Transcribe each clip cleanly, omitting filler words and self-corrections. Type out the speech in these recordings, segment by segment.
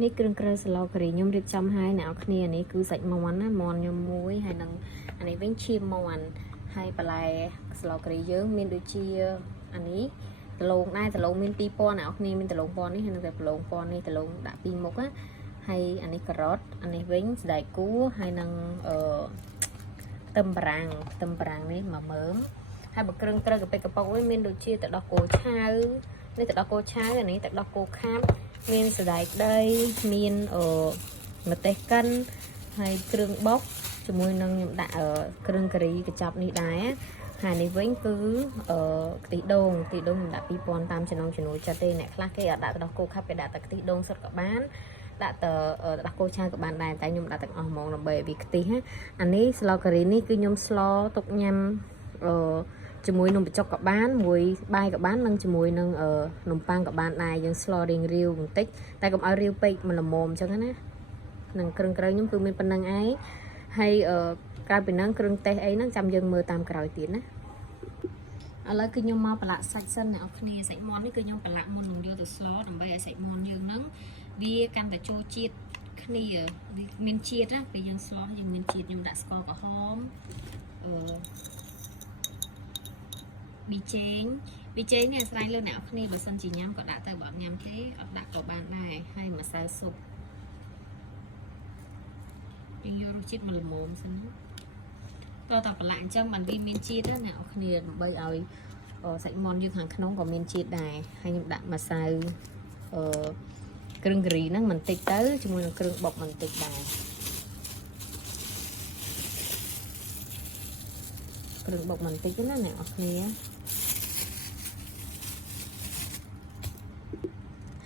នេះគ្រឿងក្រៅស្លការីខ្ញុំរៀបចំឲ្យអ្នកនរគ្នានេះគឺសាច់មាន់ណាមាន់ខ្ញុំមួយហើយនឹងអានេះវិញឈាមមាន់ហើយបន្លែស្លការីយើងមានដូចជាអានេះដលងដែរដលងមាន2ពណ៌អ្នកនរគ្នាមានដលងពណ៌នេះហើយនឹងតែដលងពណ៌នេះដលងដាក់ពីរមុខណាហើយអានេះការ៉ុតអានេះវិញស្បែកគួរហើយនឹងខ្ទឹមបារាំងនេះមួយមើមហើយបើគ្រឿងត្រូវកាពិកប៉ុកវិញមានដូចជាទឹកដោះគោឆៅនេះទឹកដោះគោឆៅអានេះទឹកដោះគោខាប់មានសណ្តែកដីមានម្ទេសកិនហើយគ្រឿងបុកជាមួយនឹងខ្ញុំដាក់គ្រឿងការីកញ្ចប់នេះដែរហើយនេះវិញគឺខ្ទិះដូងខ្ញុំដាក់2000តាមចំណងចំណូលចិត្តទេអ្នកខ្លះគេអត់ដាក់ទឹកដោះគោខាប់គេដាក់តែខ្ទិះដូងសុទ្ធក៏បានដាក់ទៅទឹកដោះគោឆៅក៏បានដែរតែខ្ញុំដាក់ទាំងអស់ហ្មងដើម្បីឲ្យវាខ្ទិះអានេះស្លការីនេះគឺខ្ញុំស្លទុកញ៉ាំជាមួយនំបញ្ចុកក៏បានមួយបាយក៏បាននិងជាមួយនឹងនំប៉័ងក៏បានដែរយើងស្លរៀងរាវបន្តិចតែកុំឲ្យរាវពេកមិនល្មមអញ្ចឹងណានឹងគ្រឿងក្រៅខ្ញុំគឺមានប៉ុណ្្នឹងឯងហើយក្រៅពីហ្នឹងគ្រឿងទេសអីហ្នឹងចាំយើងមើលតាមក្រោយទៀតណាឥឡូវគឺខ្ញុំមកប្រឡាក់សាច់សិនអ្នកនរគ្នាសាច់មាន់នេះគឺខ្ញុំប្រឡាក់មុននឹងយកទៅស្លដើម្បីឲ្យសាច់មាន់យើងហ្នឹងវាកាន់តែចូលជាតិគ្នាមានជាតិណាពេលយើងស្លយើងមានជាតិខ្ញុំដាក់ស្ករក្រហមប៊ីចេងនេះអាស្រ័យលើអ្នកនរគ្នាបើសិនជាញ៉ាំក៏ដាក់ទៅបើអត់ញ៉ាំទេអត់ដាក់ក៏បានដែរហើយម្សៅស៊ុបយើងយករសជាតិមកល្មមសិនណាតោះតែប្រឡាក់អញ្ចឹងបានវាមានជាតិណាអ្នកនរគ្នាដើម្បីឲ្យសាច់មាន់យើងខាងក្នុងក៏មានជាតិដែរហើយខ្ញុំដាក់ម្សៅគ្រឿងការីហ្នឹងបន្តិចទៅជាមួយនឹងគ្រឿងបុកបន្តិចដែរគ្រឿងបុកបន្តិចណាអ្នកនរគ្នា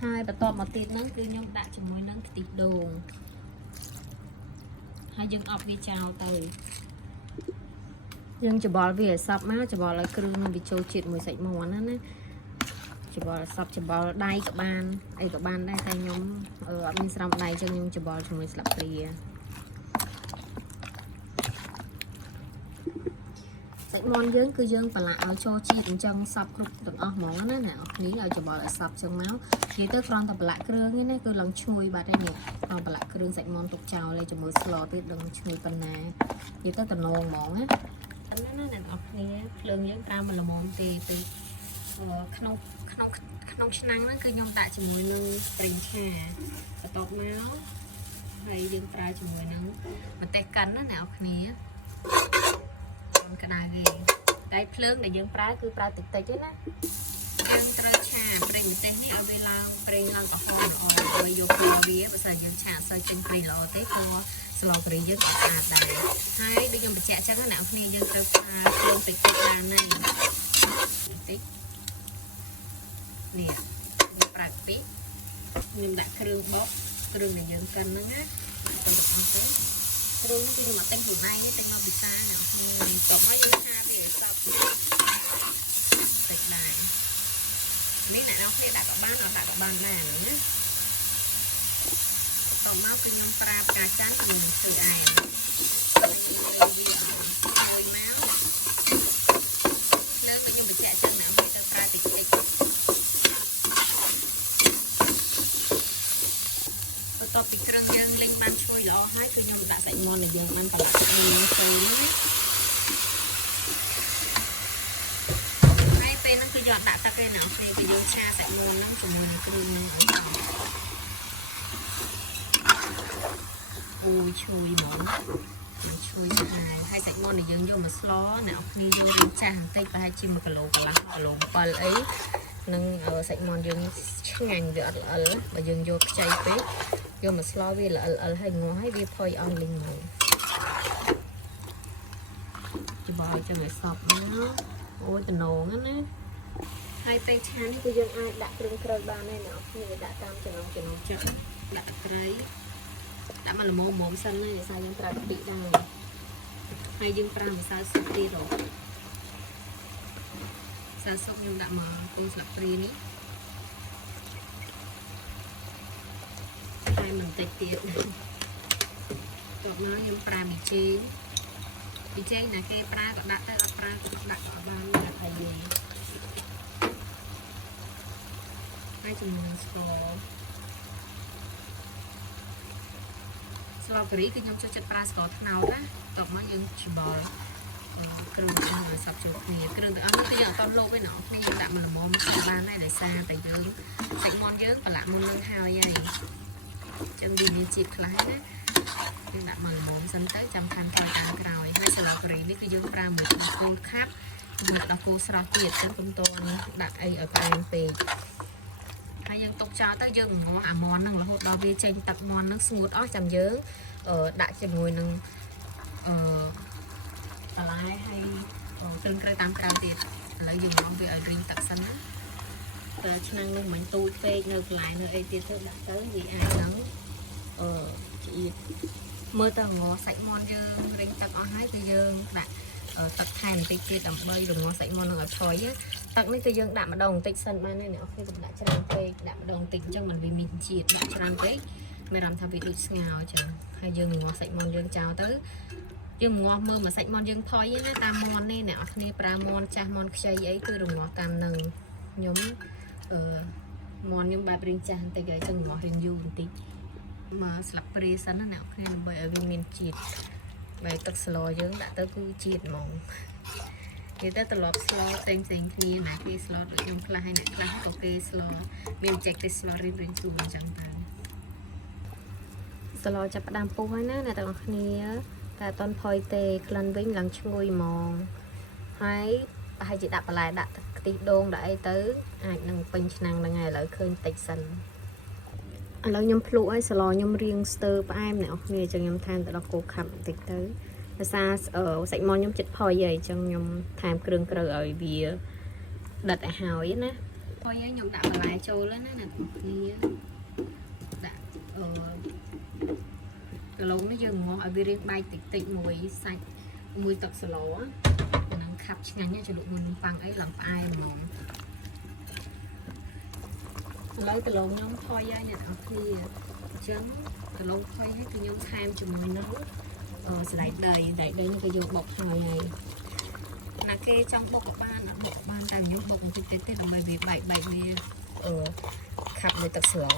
ហើយបន្ទាប់មកទៀតហ្នឹងគឺខ្ញុំដាក់ជាមួយនឹងខ្ទិះដូងហើយយើងអប់វាចោលទៅយើងច្បល់វាឲ្យសព្វមកច្បល់ឲ្យគ្រឿងនឹងវាចូលជាតិមួយសាច់មាន់ណាច្បល់សព្វច្បល់ដៃក៏បានអីក៏បានដែរតែខ្ញុំអត់មានស្រោមដៃចឹងខ្ញុំច្បល់ជាមួយស្លាបព្រាសាច់មាន់យើងគឺយើងប្រឡាក់ឲ្យចូលជាតិអញ្ចឹងសព្វគ្រប់ទាំងអស់ហ្មងណាអ្នកនរគ្នាឲ្យច្បល់ឲ្យសព្វចឹងមកនិយាយទៅគ្រាន់តែប្រឡាក់គ្រឿងនេះណាគឺឡើងឈ្ងុយបាត់ហើយនេះដល់ប្រឡាក់គ្រឿងសាច់មាន់ទុកចោលហើយជាមួយស្លទៀតដឹងឈ្ងុយប៉ុណ្ណានិយាយទៅតំណងហ្មងណាអត់ណាអ្នកនរគ្នាភ្លើងយើងប្រើមិនល្មមទេពីក្នុងឆ្នាំងហ្នឹងគឺខ្ញុំដាក់ជាមួយនឹងប្រេងឆាបន្ទាប់មកហើយយើងប្រើជាមួយនឹងម្ទេសកិនណាអ្នកនរគ្នាក្តៅវាតែភ្លើងដែលយើងប្រើគឺប្រើតិចៗទេណាយើងត្រូវឆាប្រេងម្ទេសនេះឲ្យវាឡើងប្រេងឡើងក្រហមល្អដើម្បីយកពណ៌វាបើសិនយើងឆាអត់សូវចេញប្រេងល្អទេពណ៌ស្លការីយើងក៏ស្អាតដែរហើយដូចខ្ញុំបញ្ជាក់ចឹងណាអ្នកគ្នាយើងត្រូវប្រើភ្លើងតិចៗណានេះនេះយើងប្រើពីខ្ញុំដាក់គ្រឿងបុកគ្រឿងដែលយើងកិនហ្នឹងណាគ្រឿងនេះគឺមកតែងខ្លួនឯងតែមកពិសាណានេះចុះមកយើងឆាវាឲ្យសព្វតិចដែរនេះអ្នកនរគ្នាដាក់ក៏បានអត់ដាក់ក៏បានដែរណាតោះមកគឺខ្ញុំប្រើផ្កាចាន់ជាមួយនឹងស្លឹកអែមហើយវាអត់មួយមកលើក៏ខ្ញុំបញ្ជាក់ចឹងណាវាទៅប្រើតិចបន្ទាប់ពីគ្រឿងយើងលេងបានឈ្ងុយល្អហើយគឺខ្ញុំដាក់សាច់មាន់ដែលយើងបានប្រឡាក់នេះចូលណាហើយពេលហ្នឹងគឺយកដាក់ទឹកទេណាពេលគឺយើងឆាសាច់មាន់ហ្នឹងជាមួយនឹងគ្រឿងហ្នឹងឲ្យសព្វអូយឈ្ងុយហ្មងឈ្ងុយស្អាតហើយសាច់មាន់ដែលយើងយកមកស្លអ្នកគ្នាយករៀងចាស់បន្តិចប្រហែលជា1គីឡូកន្លះគីឡូ7អីនឹងសាច់មាន់យើងឆ្ងាញ់វាអត់ល្អិលបើយើងយកខ្ចីពេកយកមកស្លវាល្អិលហើយងាស់ហើយវាផុយអស់លីងមកច្បល់ចឹងឲ្យសព្វណាអូយតំណងណាហើយពេលឆានេះគឺយើងអាចដាក់គ្រឿងក្រៅបានដែរអ្នកគ្នាដាក់តាមចំណងចិត្តដាក់ត្រីដាក់មកល្មមសិនណាដោយសារយើងប្រើកាពិដែរហើយយើងប្រើម្សៅស៊ុបទៀតម្សៅស៊ុបខ្ញុំដាក់មកកូនស្លាបព្រានេះហើយបន្តិចទៀតតោះមកខ្ញុំប្រើប៊ីចេងណាគេប្រើក៏ដាក់ទៅអត់ប្រើក៏ដាក់ក៏បានដាក់ឲ្យយើងហើយជាមួយនឹងស្ករ ស្លការីគឺខ្ញុំចូលចិត្តប្រើស្ករត្នោតណាតោះមកយើងច្បល់គ្រឿងទាំងអស់សាប់ជួបគ្នាគ្រឿងទាំងអស់នេះគឺយើងអត់តលោកទេណោះគ្នាយើងដាក់មកល្មមចូលបានដែរដោយសារតែយើងសាច់មាន់យើងប្រឡាក់មុនលើហើយចឹងវាមានជាតិខ្លះណាយើងដាក់មកល្មមសិនទៅចាំខាន់ថយតាមក្រោយហើយស្លការីនេះគឺយើងប្រើមួយគោលខាប់មួយដល់គោស្រស់ទៀតចឹងកុំតដាក់អីឲ្យក្រៀមពេកហើយយើងទុកចោលទៅយើងងាស់អាមាន់ហ្នឹងរហូតដល់វាចេញទឹកមាន់ហ្នឹងស្ងួតអស់ចាំយើងដាក់ជាមួយនឹងបន្លែហើយគ្រឿងក្រៅតាមក្រៅទៀតឥឡូវយើងមកវាឲ្យរីងទឹកសិនណាតែឆ្នាំងនោះមិនទូចពេកនៅបន្លែនៅអីទៀតទៅដាក់ទៅវាអាចនឹងឆ្អៀតមើលទៅងសាច់មាន់យើងរីងទឹកអស់ហើយគឺយើងដាក់ទឹកថែមបន្តិចទៀតដើម្បីរងាស់សាច់មាន់នឹងឲ្យផុយទឹកនេះគឺយើងដាក់ម្ដងបន្តិចសិនបានហើយអ្នកនរគ្នាកុំដាក់ច្រើនពេកដាក់ម្ដងបន្តិចអញ្ចឹងมันវាមានជាតិដាក់ច្រើនពេកមានអារម្មណ៍ថាវាដូចស្ងោរអញ្ចឹងហើយយើងរងាស់សាច់មាន់យើងចោលទៅយើងងាស់មើលមកសាច់មាន់យើងផុយណាតាមមាន់នេះអ្នកនរគ្នាប្រើមាន់ចាស់មាន់ខ្ចីអីគឺរងាស់តាមនឹងខ្ញុំមាន់ខ្ញុំបែបរៀងចាស់បន្តិចហើយចឹងរងាស់រៀងយូរបន្តិចមកស្លាប់ព្រាសិនណាអ្នកនរគ្នាដើម្បីឲ្យវាមានជាតិបែបទឹកស្លយើងដាក់ទៅគឺជាតិហ្មងគេទៅត្រឡប់ស្លផ្សេងគ្នាណាគេស្លដូចខ្ញុំខ្លះហើយអ្នកខ្លះក៏គេស្លមានចែកទៅស្លរៀងជួរអញ្ចឹងទៅស្លចាប់ផ្ដើមពុះហើយណាអ្នកទាំងអស់គ្នាតែអត់តន់ផុយទេក្លិនវិញឡើងឈ្ងុយហ្មងហើយប្រហែលជាដាក់បន្លែដាក់ខ្ទិះដូងដាក់អីទៅអាចនឹងពេញឆ្នាំងហ្នឹងហើយឥឡូវឃើញតិចសិនឥឡូវខ្ញុំភ្លក់ឲ្យស្លខ្ញុំរៀងស្ទើរផ្អែមអ្នកនរគ្នាអញ្ចឹងខ្ញុំថែមទៅដល់គោខាប់បន្តិចទៅភាសាសាច់មាន់ខ្ញុំចិត្តផុយហើយអញ្ចឹងខ្ញុំថែមគ្រឿងក្រៅឲ្យវាដិតឲ្យហើយណាផុយហើយខ្ញុំដាក់បន្លែចូលហើយណាអ្នកនរគ្នាដាក់គីឡូនេះយើងងាស់ឲ្យវារៀងបែកតិចមួយសាច់មួយទឹកស្លហ្នឹងខាប់ឆ្ងាញ់ណាស់ចលក់នំប៉័ងអីឡើងផ្អែមហ្មងឥឡូវគីឡូខ្ញុំផុយហើយអ្នកនរគ្នាអញ្ចឹងគីឡូផុយហើយគឺខ្ញុំថែមជាមួយនឹងសណ្តែកដីនេះគឺយកបុកហើយណាគេចង់បុកក៏បានអត់បុកបានតែខ្ញុំបុកបន្តិចទៀតដើម្បីវាបែកវាខាប់លើទឹកស្លស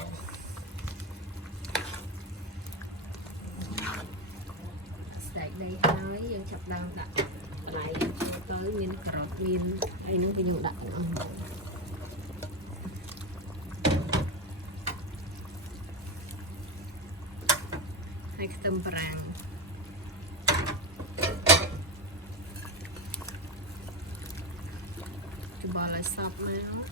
ណ្តែកដីហើយយើងចាប់ដើមដាក់បន្លែចូលទៅមានការ៉ុតមានអីហ្នឹងគឺខ្ញុំដាក់អស់ហើយខ្ទឹមប្រាំងច្បល់ឲ្យសព្វមក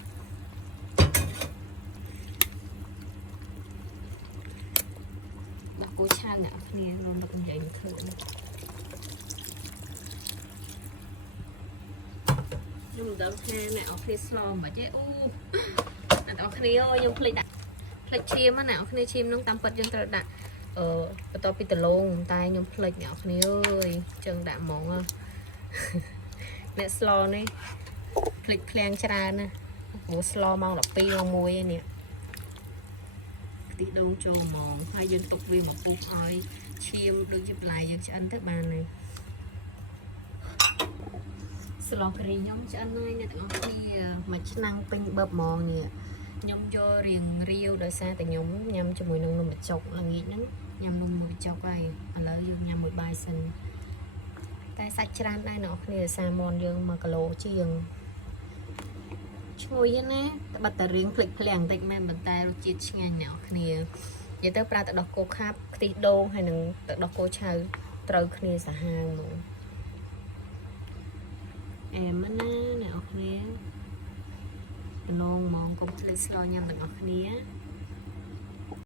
ដាក់គោឆៅអ្នកគ្នារំលឹកនិយាយមិនឃើញខ្ញុំមិនដឹងថាអ្នកអរគ្នាស្លមិនទេអូអ្នកអរគ្នាអើយខ្ញុំភ្លេចដាក់ភ្លេចឈាមណាអ្នកអរគ្នាឈាមនោះតាមពិតយើងត្រូវដាក់បន្ទាប់ពីដលងតែខ្ញុំភ្លេចអ្នកគ្នាអើយចឹងដាក់ហ្មងអ្នកស្លនេះភ្លេចភ្លៀងច្រើនណាព្រោះស្លម៉ោង12ម៉ោង1ឯនេះខ្ទិះដូងចូលហ្មងហើយយើងទុកវាមកពុះឲ្យឈាមដូចជាបន្លែយើងឆ្អិនទៅបានហើយស្លការីខ្ញុំឆ្អិនហើយអ្នកទាំងអស់គ្នាមួយឆ្នាំងពេញបឹបហ្មងនេះខ្ញុំយករៀងរាវដោយសារតែខ្ញុំញ៉ាំជាមួយនឹងនំបញ្ចុកល្ងាចហ្នឹងញ៉ាំនំបញ្ចុកហើយឥឡូវយើងញ៉ាំមួយបាយសិនតែសាច់ច្រើនដែរអ្នកគ្នាសាមាន់យើង1គីឡូជាងឈ្ងុយណាតែបាត់តែរៀងភ្លេចភ្លាំងបន្តិចមែនប៉ុន្តែរសជាតិឆ្ងាញ់អ្នកគ្នានិយាយទៅប្រើទឹកដោះគោខាប់ខ្ទិះដូងហើយនឹងទឹកដោះគោឆៅត្រូវគ្នាសាហាវហ្មងអែមណាអ្នកគ្នាដំណងហ្មងកុំភ្លេចស្លញ៉ាំទាំងអស់គ្នា